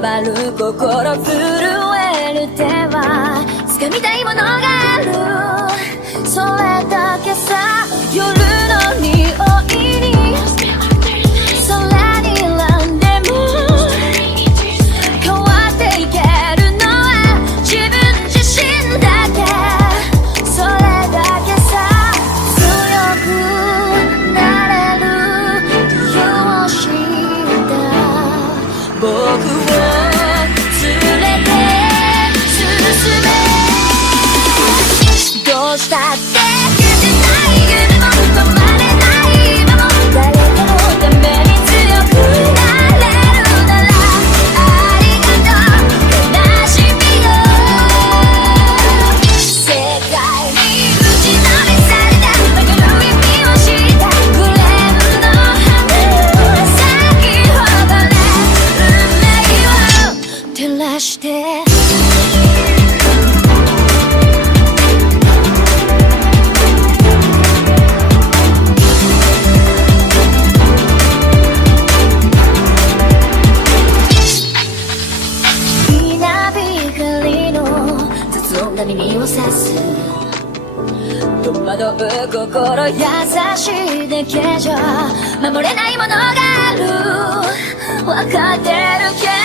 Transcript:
回る心震える手は掴みたいものがある、それだけさ。夜の匂いに空に選んでも変わっていけるのは自分自身だけ、それだけさ。強くなれる理由を知った僕を連れて進め、どうしたって夢も止まれない今も誰かのために強くなれるならありがとう悲しみよ、世界に打ちのめされた曲の意味を知ったグレープの花咲き誇れ運命を照らして、耳を刺す戸惑う心優しいだけじゃ守れないものがある、分かってるけど